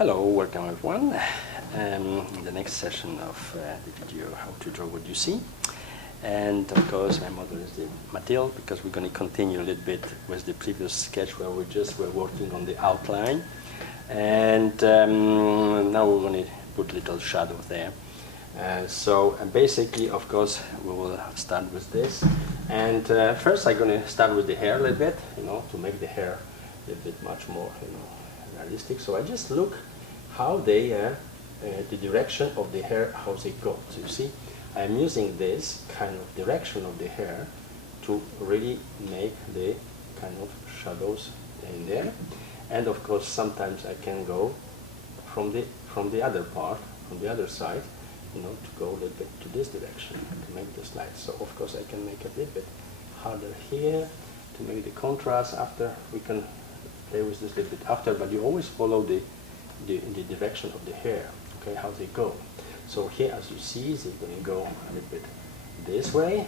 Hello, welcome everyone. In the next session of the video, how to draw what you see. And of course, my model is the Mathilde, because we're going to continue a little bit with the previous sketch where we just were working on the outline. And now we're going to put little shadow there. So basically, of course, we will start with this. And first, I'm going to start with the hair a little bit, to make the hair a little bit much more, realistic. So I just look how they, the direction of the hair, how they go. So you see, I'm using this kind of direction of the hair to really make the kind of shadows in there. And of course, sometimes I can go from the other part, from the other side, to go a little bit to this direction to make the slide. So of course, I can make a little bit harder here to make the contrast. After we can play with this a little bit after, but you always follow the direction of the hair, okay, how they go. So here, as you see, they're going to go a little bit this way,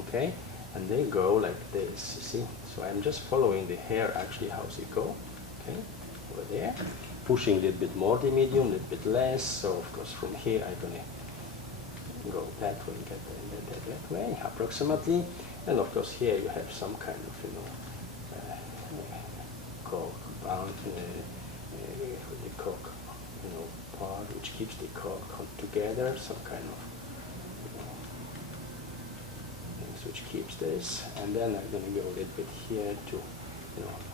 okay, and they go like this, you see. So I'm just following the hair, actually, how they go, okay, over there, pushing a little bit more the medium, a little bit less. So of course, from here, I'm going to go that way, get that way, approximately. And of course, here you have some kind of, cork bound, the cork, part which keeps the cork together, some kind of things which keeps this. And then I'm going to go a little bit here to,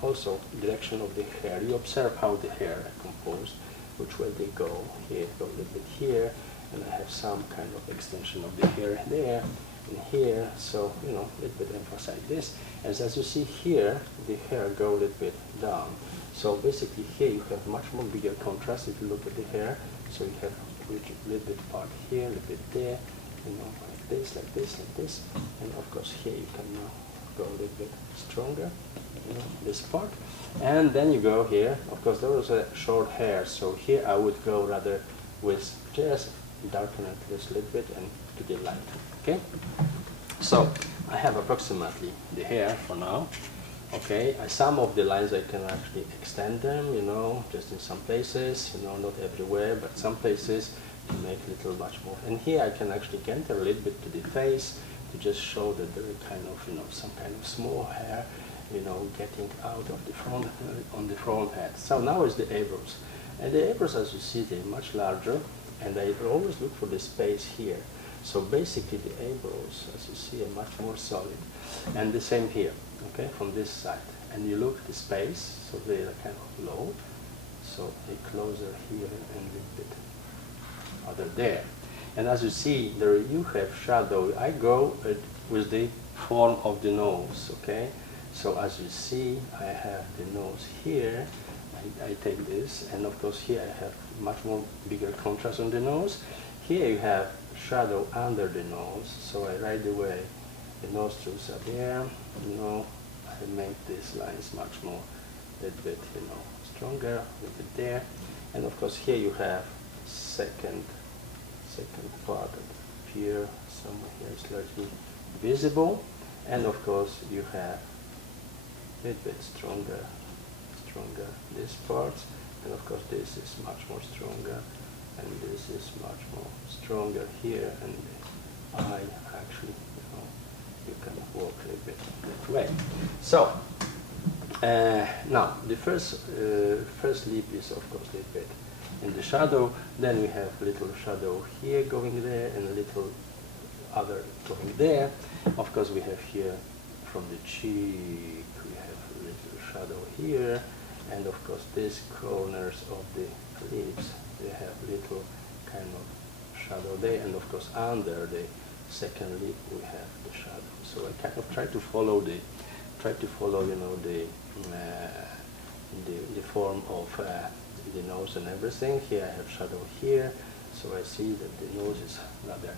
also direction of the hair. You observe how the hair are composed, which way they go. Here, go a little bit here, and I have some kind of extension of the hair there and here. So, a little bit emphasize this. And as you see here, the hair go a little bit down. So basically here you have much more bigger contrast if you look at the hair. So you have a little bit part here, a little bit there, like this, like this, like this. And of course here you can now go a little bit stronger, this part. And then you go here, of course those are short hair. So here I would go rather with just darken it this little bit and to the light, okay? So I have approximately the hair for now. Okay, some of the lines I can actually extend them, just in some places, not everywhere, but some places to make a little much more. And here I can actually enter a little bit to the face to just show that there is kind of, some kind of small hair, getting out of the front, on the front head. So now is the eyebrows. And the eyebrows, as you see, they're much larger, and I always look for the space here. So basically the eyebrows, as you see, are much more solid. And the same here, okay, from this side. And you look at the space, so they are kind of low. So they closer here and a little bit other there. And as you see, there you have shadow. I go with the form of the nose, okay? So as you see, I have the nose here. I take this, and of course here I have much more bigger contrast on the nose. Here you have shadow under the nose, so I right away the nostrils are there, I make these lines much more, a little bit, stronger, a little bit there. And of course here you have second part here, somewhere here slightly visible. And of course you have a little bit stronger this part, and of course this is much more stronger, and this is much more stronger here, and the eye actually, you can walk a little bit that way. So now the first leap is of course a little bit in the shadow. Then we have a little shadow here going there, and a little other going there. Of course we have here from the cheek, we have a little shadow here, and of course these corners of the lips, they have little kind of shadow there, and of course under the second lip we have the shadow. So I kind of try to follow the form of the nose and everything. Here I have shadow here, so I see that the nose is rather,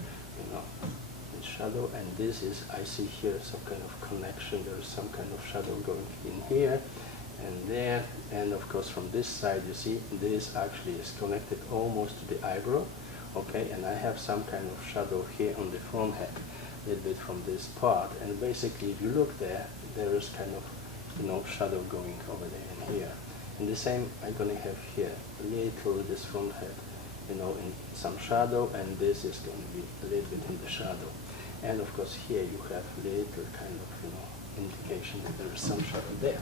the shadow, and this is, I see here some kind of connection. There is some kind of shadow going in here and there, and of course from this side you see this actually is connected almost to the eyebrow, okay, and I have some kind of shadow here on the front head, a little bit from this part. And basically if you look there, there is kind of shadow going over there and here. And the same I'm going to have here, a little this front head, you know, in some shadow, and this is going to be a little bit in the shadow. And of course here you have little kind of, you know, indication that there is some shadow there.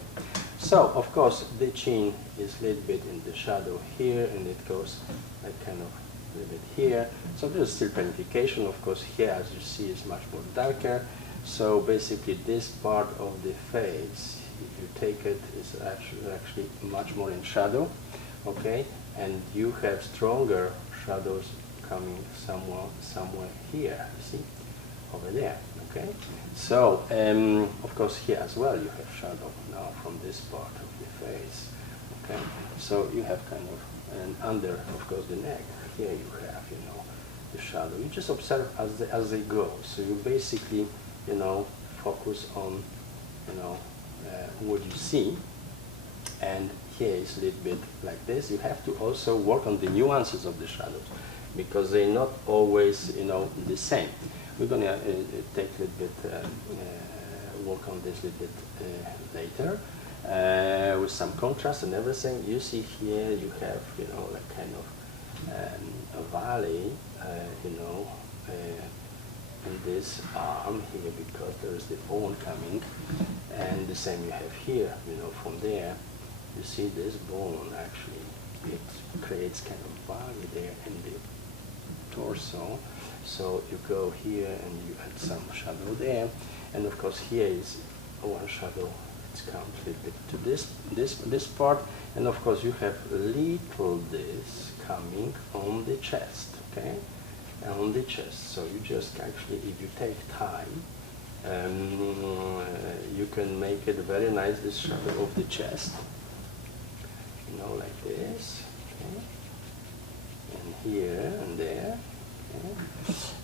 So of course the chin is a little bit in the shadow here, and it goes like kind of a little bit here. So there's still planification. Of course here, as you see, is much more darker. So basically this part of the face, if you take it, is actually much more in shadow, okay? And you have stronger shadows coming somewhere here, you see, over there, okay? So, of course, here as well you have shadow now from this part of the face, okay? So you have kind of, and under, of course, the neck, here you have, you know, the shadow. You just observe as they go. So you basically, you know, focus on, you know, what you see. And here is a little bit like this. You have to also work on the nuances of the shadows, because they're not always, you know, the same. We're going to take a little bit, work on this a little bit later, with some contrast and everything. You see here you have, you know, like kind of a valley, you know, in this arm here, because there is the bone coming, and the same you have here, you know, from there. You see this bone actually, it creates kind of valley there in the torso. So you go here and you add some shadow there, and of course here is one shadow. It comes a little bit to this part, and of course you have little this coming on the chest, okay, on the chest. So you just actually, if you take time, you can make it very nice, this shadow of the chest, you know, like this, okay, and here and there, okay.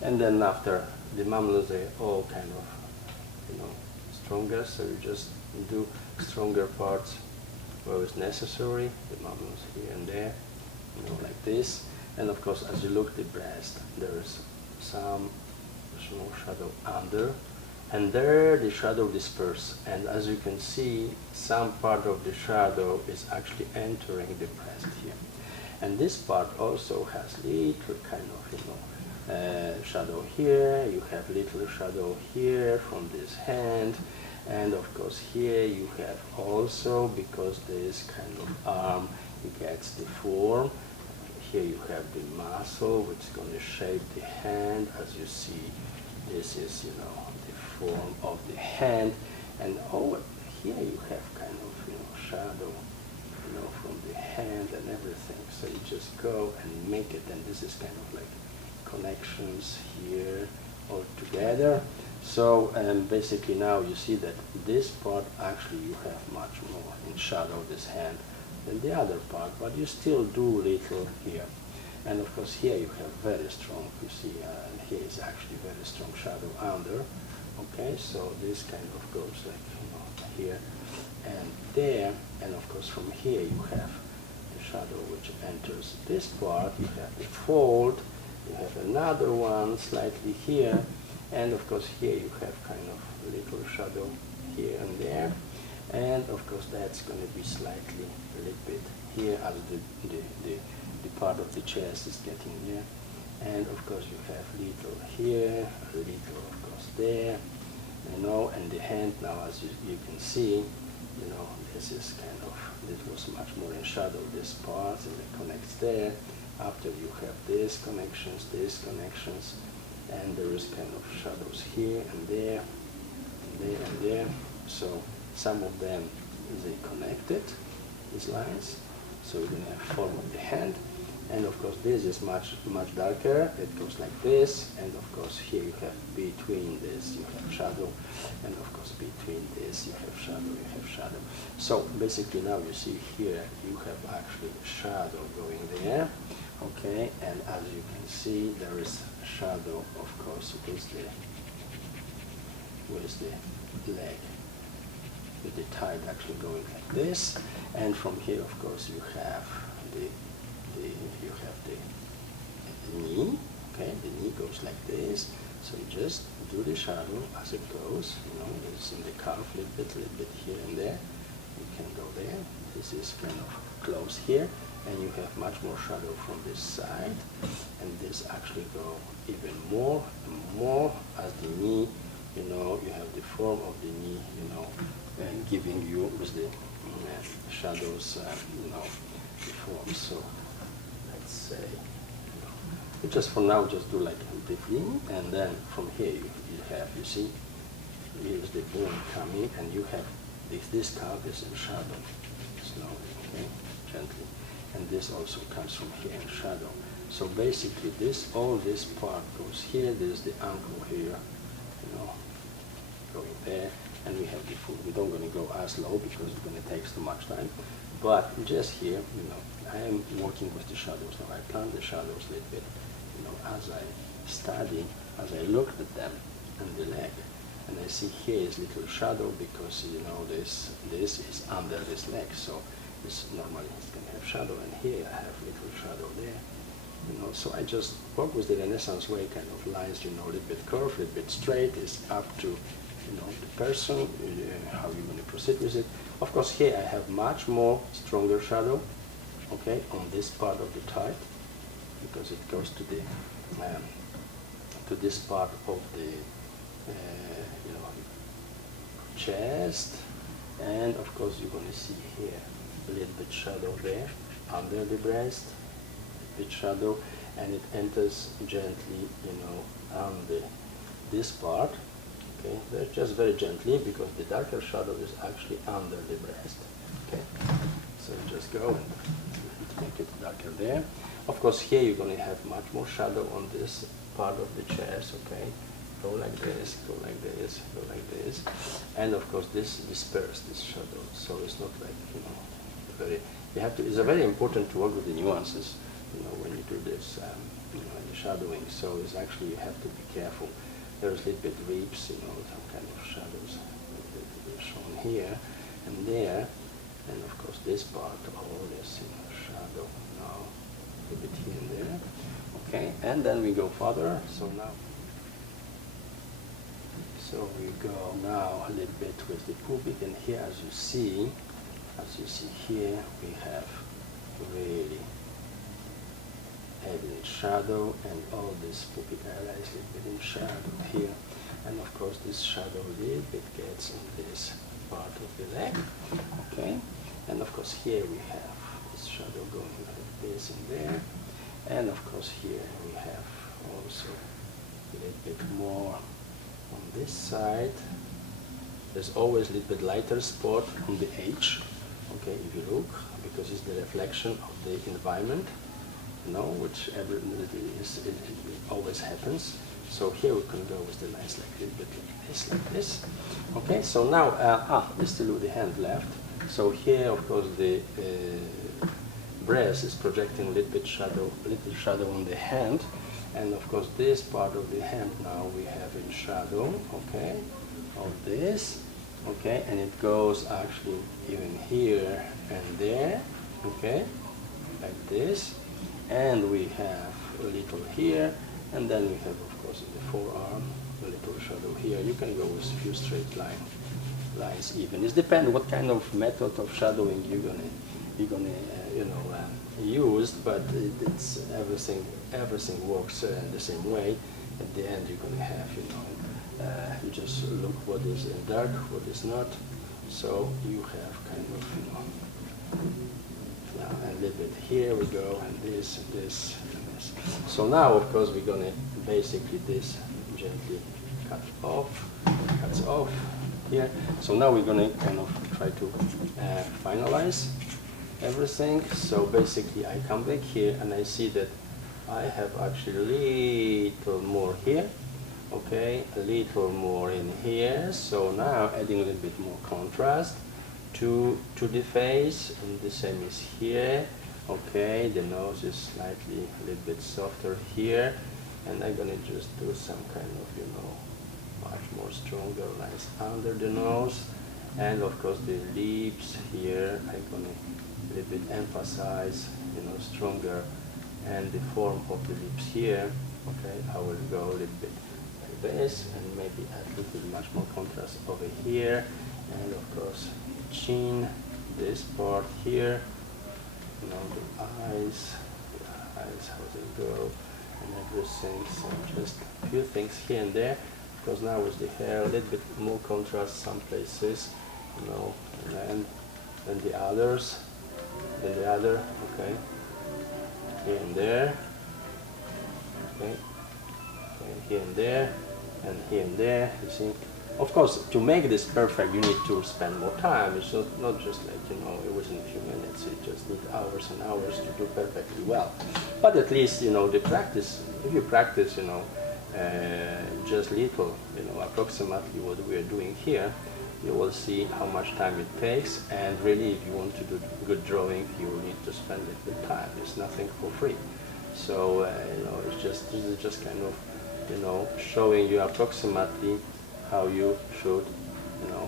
And then after the mammals, they all kind of, you know, stronger, so you just do stronger parts where it's necessary, the mammals here and there, you know, like this. And of course, as you look at the breast, there is some small shadow under, and there the shadow disperses. And as you can see, some part of the shadow is actually entering the breast here. And this part also has little kind of, you know, shadow here. You have little shadow here from this hand. And of course here you have also, because this kind of arm gets the form, here you have the muscle which is going to shape the hand. As you see, this is, you know, the form of the hand. And over here you have kind of, you know, shadow, you know, from the hand and everything. So you just go and make it, and this is kind of like connections here all together. So basically now you see that this part actually you have much more in shadow, this hand, than the other part, but you still do little here. And of course here you have very strong, you see, here is actually very strong shadow under. Okay, so this kind of goes like, you know, here and there. And of course from here you have the shadow which enters this part. You have the fold, you have another one slightly here, and of course here you have kind of a little shadow here and there. And of course that's going to be slightly a little bit here as the part of the chest is getting there. And of course you have little here, a little of course there, you know, and the hand now, as you can see, you know, this is kind of, this was much more in shadow, this part, and it connects there. After you have these connections, and there is kind of shadows here and there, and there and there. So some of them, they connected, these lines. So we're going to have form of the hand. And of course this is much darker. It goes like this. And of course here you have between this, you have shadow. And of course between this, you have shadow, So basically now you see here, you have actually shadow going there. Okay, and as you can see, there is a shadow, of course, with the leg, with the tide actually going like this. And from here, of course, you have the knee. Okay, the knee goes like this. So you just do the shadow as it goes. You know, it's in the calf a little bit here and there. can go there. This is kind of close here, and you have much more shadow from this side, and this actually go even more and more as the knee, you know, you have the form of the knee, you know, and giving you with the shadows, you know, the form. So let's say, you just for now just do like briefly, and then from here you have, you see, here's the bone coming, and you have this curve is in shadow, slowly, okay, gently, and this also comes from here in shadow. So basically all this part goes here, there's the ankle here, you know, going there, and we have the foot. We don't going to go as low because it's going to take too much time, but just here, you know, I am working with the shadows. Now I plan the shadows a little bit, you know, as I study, as I look at them and the leg, and I see here is little shadow because, you know, this is under this leg, so this normally it's going to have shadow, and here I have little shadow there. You know, so I just work with the Renaissance way, kind of lines, you know, a little bit curved, a little bit straight. It's up to, you know, the person, how you're going to proceed with it. Of course, here I have much more stronger shadow, okay, on this part of the thigh, because it goes to the to this part of the you know, chest, and of course you're going to see here a little bit shadow there under the breast. Bit shadow, and it enters gently, you know, on this part, okay, just very gently, because the darker shadow is actually under the breast, okay, so just go and make it darker there. Of course, here you're going to have much more shadow on this part of the chest, okay, go like this, go like this, go like this, and of course this disperses this shadow, so it's not like, you know, it's very important to work with the nuances, you know, when you do this, you know, in the shadowing. So it's actually, you have to be careful. There's a little bit ribs, you know, some kind of shadows that are shown here and there, and of course this part, all this, you know, shadow now, a bit here and there. Okay, and then we go further. So we go now a little bit with the pubic, and here, as you see here, we have really heavy in shadow, and all this pubic area is a little bit in shadow here, and of course this shadow a little bit gets in this part of the leg, okay, and of course here we have this shadow going like this and there, and of course here we have also a little bit more on this side. There's always a little bit lighter spot on the edge, okay, if you look, because it's the reflection of the environment, you know, which it always happens. So here we can go with the lines like a little bit like this. Okay, so now, we still with the hand left. So here, of course, the breast is projecting a little shadow on the hand. And of course, this part of the hand now we have in shadow, okay, of this, okay, and it goes actually even here and there, okay, like this. And we have a little here, and then we have, of course, in the forearm, a little shadow here. You can go with a few straight lines even. It depends what kind of method of shadowing you're gonna you know, use, but it's everything works the same way. At the end, you're gonna have, you know, you just look what is in dark, what is not. So you have kind of, you know. Now, and a little bit here we go, and this, and this, and this. So now, of course, we're going to basically this gently cuts off here. So now we're going to kind of try to finalize everything. So basically, I come back here, and I see that I have actually a little more here, okay, a little more in here. So now adding a little bit more contrast to the face, and the same is here, okay, the nose is slightly a little bit softer here, and I'm gonna just do some kind of, you know, much more stronger lines under the nose, and of course the lips here, I'm gonna a little bit emphasize, you know, stronger, and the form of the lips here, okay, I will go a little bit like this, and maybe add a little bit much more contrast over here, and of course chin, this part here, you know, the eyes, how they go, and everything. So just a few things here and there, because now with the hair a little bit more contrast some places, you know, and then the others, then the other, okay, here and there, okay, here and there, and here and there, you see. Of course, to make this perfect, you need to spend more time. It's not just like, you know, it was in a few minutes. You just need hours and hours to do perfectly well. But at least, you know, the practice, if you practice, you know, just little, you know, approximately what we are doing here, you will see how much time it takes. And really, if you want to do good drawing, you will need to spend a good time. It's nothing for free. So, you know, this is just kind of, you know, showing you approximately how you should, you know,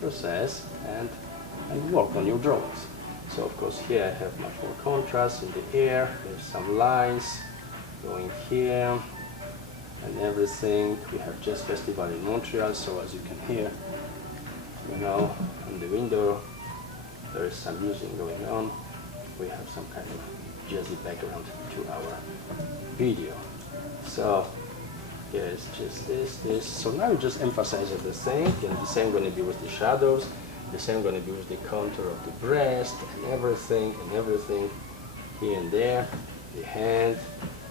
process and work on your drawings. So of course here I have much more contrast in the air. There's some lines going here and everything. We have Jazz Festival in Montreal, so as you can hear, you know, in the window there is some music going on. We have some kind of jazzy background to our video. So here is just this. So now you just emphasize everything, and the same going to be with the shadows, the same going to be with the contour of the breast, and everything, here and there, the hand.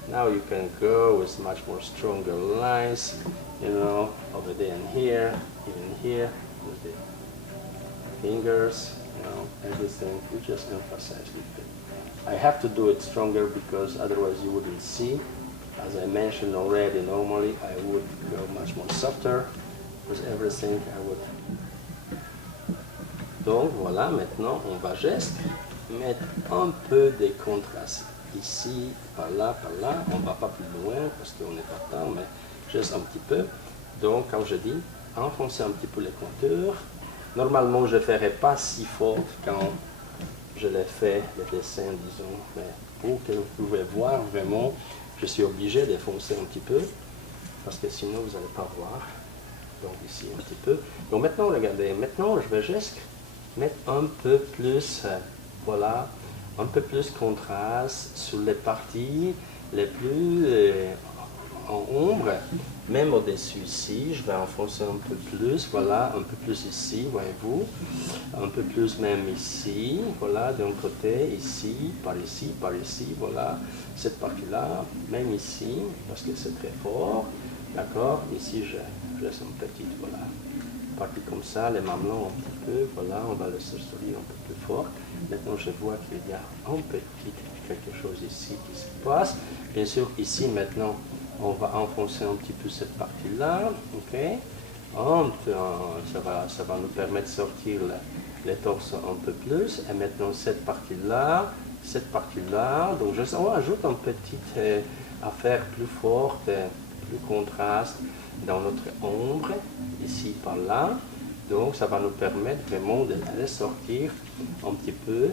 Now you can go with much more stronger lines, you know, over there and here, even here, with the fingers, you know, everything. You just emphasize a little bit. I have to do it stronger because otherwise you wouldn't see. As I mentioned already, normally I would go much more softer with everything. I would. Donc voilà, maintenant on va juste mettre un peu de contraste ici, par là, on ne va pas plus loin parce qu'on n'est pas temps, mais juste un petit peu. Donc comme je dis, enfoncer un petit peu les contours. Normalement je ne ferai pas si fort quand je l'ai fait, le dessin, disons, mais pour que vous pouvez voir vraiment, je suis obligé de foncer un petit peu, parce que sinon vous n'allez pas voir. Donc ici un petit peu. Donc maintenant, regardez, maintenant je vais juste mettre un peu plus, voilà, un peu plus contraste sur les parties les plus en ombre, même au-dessus ici, je vais enfoncer un peu plus, voilà, un peu plus ici, voyez-vous, un peu plus même ici, voilà, d'un côté, ici, par ici, voilà, cette partie-là, même ici, parce que c'est très fort, d'accord, ici je laisse une petite, voilà, partie comme ça, les mamelons un petit peu, voilà, on va le sortir un peu plus fort. Maintenant je vois qu'il y a un petit quelque chose ici qui se passe, bien sûr ici maintenant, on va enfoncer un petit peu cette partie-là, ok. Ça va nous permettre de sortir les torses un peu plus. Et maintenant cette partie-là, donc on ajoute une petite affaire plus forte, plus contraste dans notre ombre, ici par là. Donc ça va nous permettre vraiment de ressortir un petit peu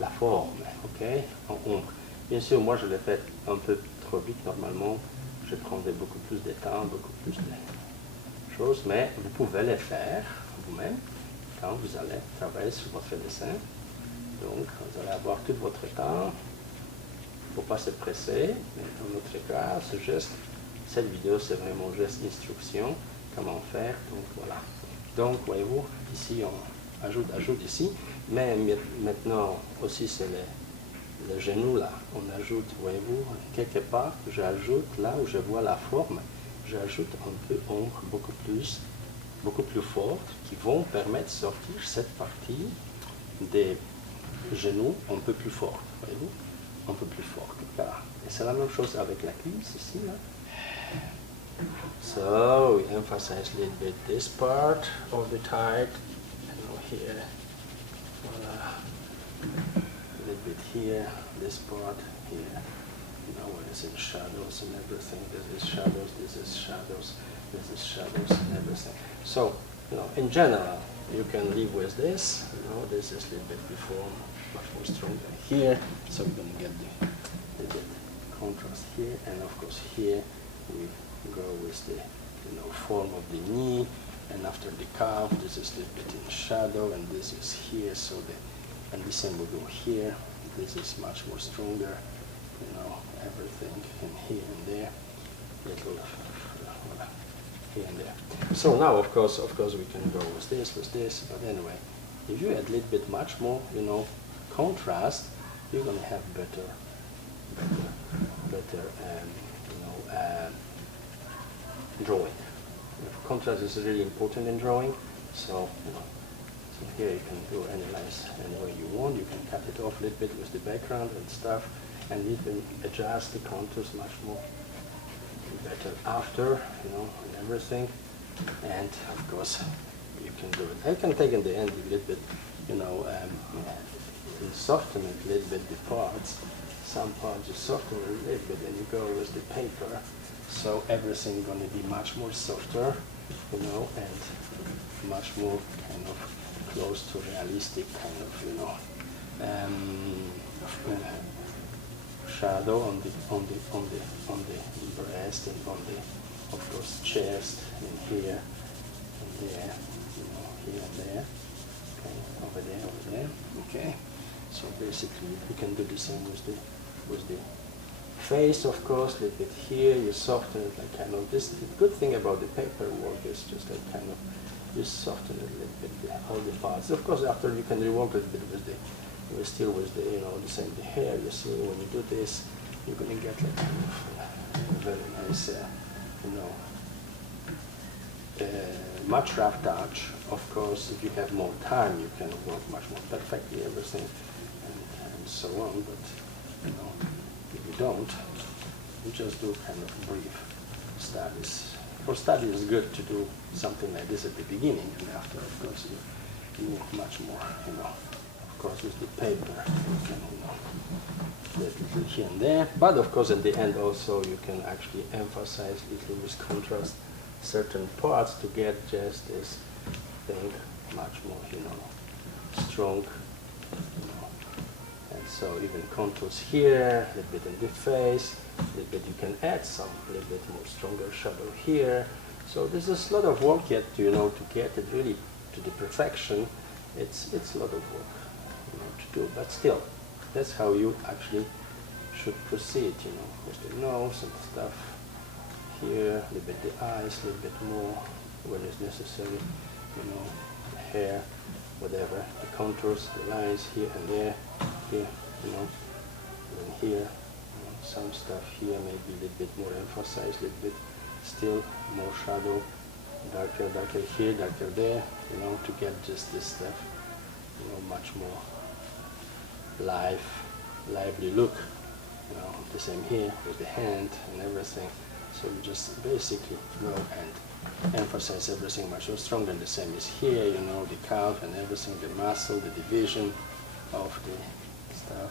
la forme, ok, en ombre. Bien sûr, moi je l'ai fait un peu trop vite, normalement je prendrai beaucoup plus de temps, beaucoup plus de choses, mais vous pouvez les faire vous-même quand vous allez travailler sur votre dessin. Donc vous allez avoir tout votre temps, il ne faut pas se presser, mais dans notre cas, ce geste, cette vidéo c'est vraiment juste instruction, comment faire, donc voilà. Donc voyez-vous, ici on ajoute ici, mais maintenant aussi c'est le genou là, on ajoute, voyez-vous, quelque part, j'ajoute là où je vois la forme, j'ajoute un peu ombre beaucoup plus forte, qui vont permettre de sortir cette partie des genoux un peu plus forte, voyez-vous, un peu plus forte. Voilà. Et c'est la même chose avec la cuisse ici là. So we emphasize a little bit this part of the tight, here, a little bit here, this part here, where it's in shadows and everything. This is shadows, this is shadows, this is shadows and everything. So, in general, you can live with this. This is a little bit before, much more stronger here, so we're going to get the bit contrast here, and of course here we go with the form of the knee, and after the calf, this is a little bit in shadow, and this is here, so and the same will go here. This is much more stronger, you know, everything in here and there, little here and there. So now, of course, we can go with this, but anyway, if you add a little bit much more, you know, contrast, you're going to have better, drawing. Contrast is really important in drawing, so you know, so here you can do analyze any way you want. You can cut it off a little bit with the background and stuff, and you can adjust the contours much more better after, you know, and everything. And of course, you can do it. I can take in the end a little bit, you know, soften it a little bit the parts. Some parts you soften it a little bit, and you go with the paper. So everything going to be much more softer, you know, and much more kind of close to realistic kind of, you know, shadow on the breast and on the, of course, chest and here and there, you know, here and there, okay, over there, okay. So basically, you can do the same with the face, of course, a little bit here, you soften it like kind of this. The good thing about the paper work is just like kind of, you soften it a little bit, all the parts. Of course, after you can rework a little bit with the, still with the, you know, the same, the hair, you see, when you do this, you're going to get like kind of very nice, you know, much rough touch. Of course, if you have more time, you can work much more perfectly everything and so on, but, you know, if you don't, you just do kind of brief studies. For studies, it's good to do something like this at the beginning, and after, of course, you work much more, you know. Of course, with the paper, you can, you know, little here and there. But of course, at the end also, you can actually emphasize little with contrast certain parts to get just this thing much more, you know, strong, you know. And so even contours here, a little bit in the face, a little bit you can add some, a little bit more stronger shadow here. So there's a lot of work yet to, you know, to get it really to the perfection. It's a lot of work, you know, to do, but still, that's how you actually should proceed, you know, with the nose and stuff here, a little bit the eyes, a little bit more when it's necessary, you know, the hair, whatever, the contours, the lines here and there, here, you know, and here, you know, some stuff here, maybe a little bit more emphasized, a little bit still more shadow, darker here, darker there, you know, to get just this stuff, you know, much more lively look, you know, the same here with the hand and everything. So you just basically go and emphasize everything much more stronger. And the same is here, you know, the calf and everything, the muscle, the division of the stuff,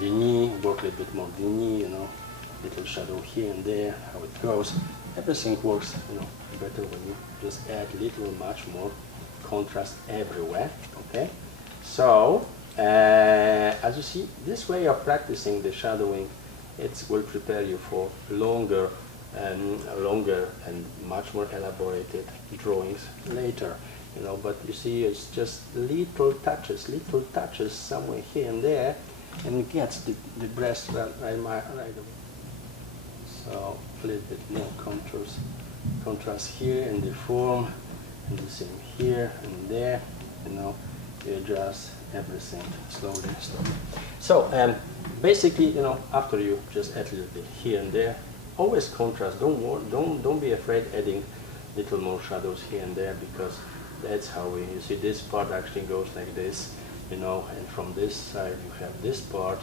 the knee, work a little bit more the knee, you know, little shadow here and there, how it goes. Everything works, you know, better when you just add little much more contrast everywhere, okay? So, as you see, this way of practicing the shadowing, it will prepare you for longer and much more elaborated drawings later, you know. But you see, it's just little touches somewhere here and there, and it gets the breast right away. So a little bit more contrast here in the form, and the same here and there, you know. You adjust everything slowly. So basically, you know, after you just add a little bit here and there, always contrast. Don't be afraid adding little more shadows here and there, because that's how you see this part actually goes like this, you know, and from this side you have this part,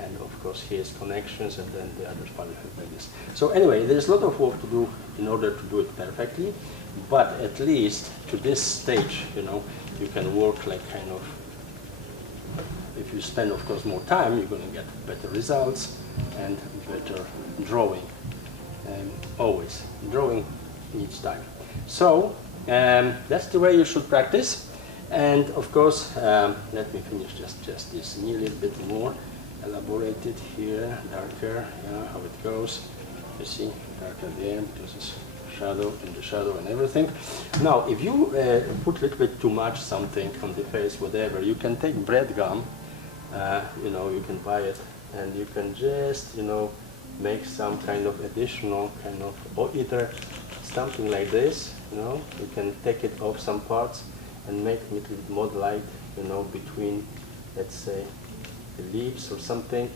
and of course here's connections, and then the other part you have like this. So anyway, there's a lot of work to do in order to do it perfectly, but at least to this stage, you know, you can work like kind of, if you spend, of course, more time, you're going to get better results and better drawing. Always, drawing needs time. So that's the way you should practice. And of course, let me finish just this knee a little bit more elaborated here, darker, how it goes. You see, darker there because it's shadow and the shadow and everything. Now, if you put a little bit too much something on the face, whatever, you can take bread gum, you know, you can buy it, and you can just, you know, make some kind of additional kind of, or either something like this, you know, you can take it off some parts and make it a little bit more light, you know, between, let's say, the leaves or something,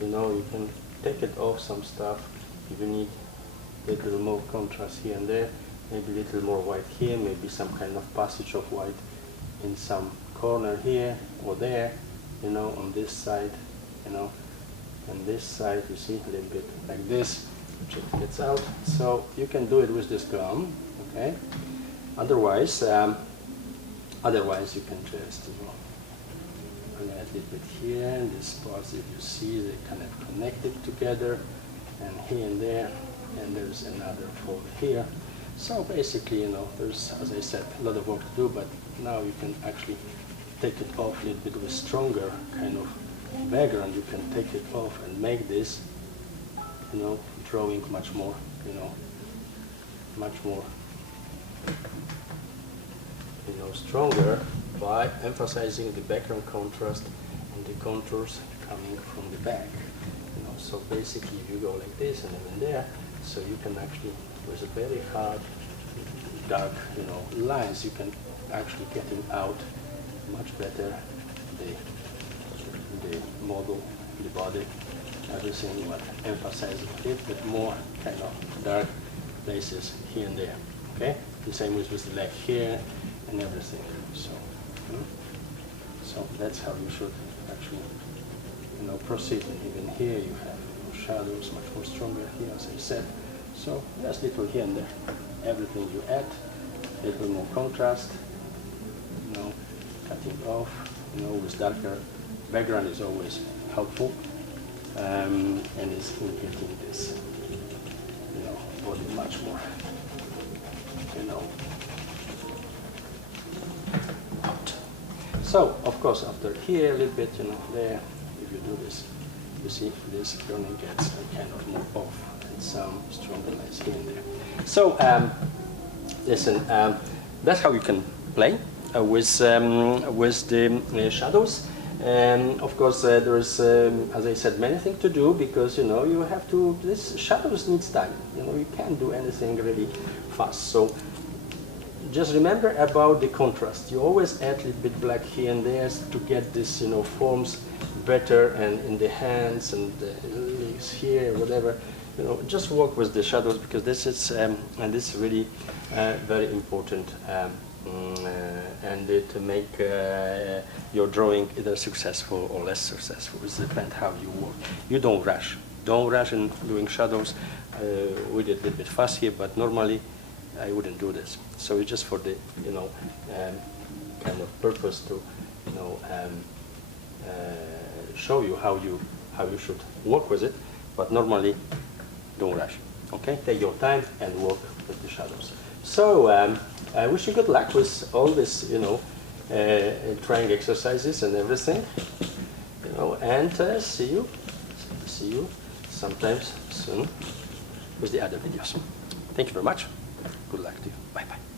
you know, you can take it off some stuff. If you need a little more contrast here and there, maybe a little more white here, maybe some kind of passage of white in some corner here or there, you know, on this side, you know, and this side, you see, a little bit like this, which it gets out. So you can do it with this gum, okay? Otherwise, you can just, you know, add a little bit here, and these parts that you see, they kind of connected together, and here and there, and there's another fold here. So basically, you know, there's, as I said, a lot of work to do, but now you can actually take it off a little bit with stronger kind of background. You can take it off and make this, you know, drawing much more, you know, much more, you know, stronger by emphasizing the background contrast and the contours coming from the back. You know, so basically, if you go like this and even there, so you can actually, with a very hard, dark, you know, lines, you can actually getting out much better the model, the body, everything, what emphasizes a little bit more kind of dark places here and there. Okay, the same with the leg here and everything. So, so that's how you should actually, you know, proceed. And even here you have, you know, shadows much more stronger here, as I said. So just little here and there. Everything you add, a little more contrast, you know, cutting off, you know, with darker background is always helpful, and it's getting this, you know, body much more, you know, out. So, of course, after here a little bit, you know, there, if you do this, you see this turning gets kind of more off, and some stronger lines here and there. So, listen, that's how you can play with the shadows. Of course, there is, as I said, many things to do, because, you know, you have to, this shadows needs time. You know, you can't do anything really fast. So just remember about the contrast. You always add a little bit black here and there to get this, you know, forms better, and in the hands and the legs here, whatever. You know, just work with the shadows, because this is, and this is really very important. And to make your drawing either successful or less successful. It depends how you work. You don't rush. Don't rush in doing shadows. We did a little bit fast here, but normally I wouldn't do this. So it's just for the, you know, kind of purpose to, you know, show you how you should work with it. But normally, don't rush. Okay, take your time and work with the shadows. So I wish you good luck with all this, you know, trying exercises and everything, you know, and see you sometimes soon with the other videos. Thank you very much. Good luck to you. Bye bye.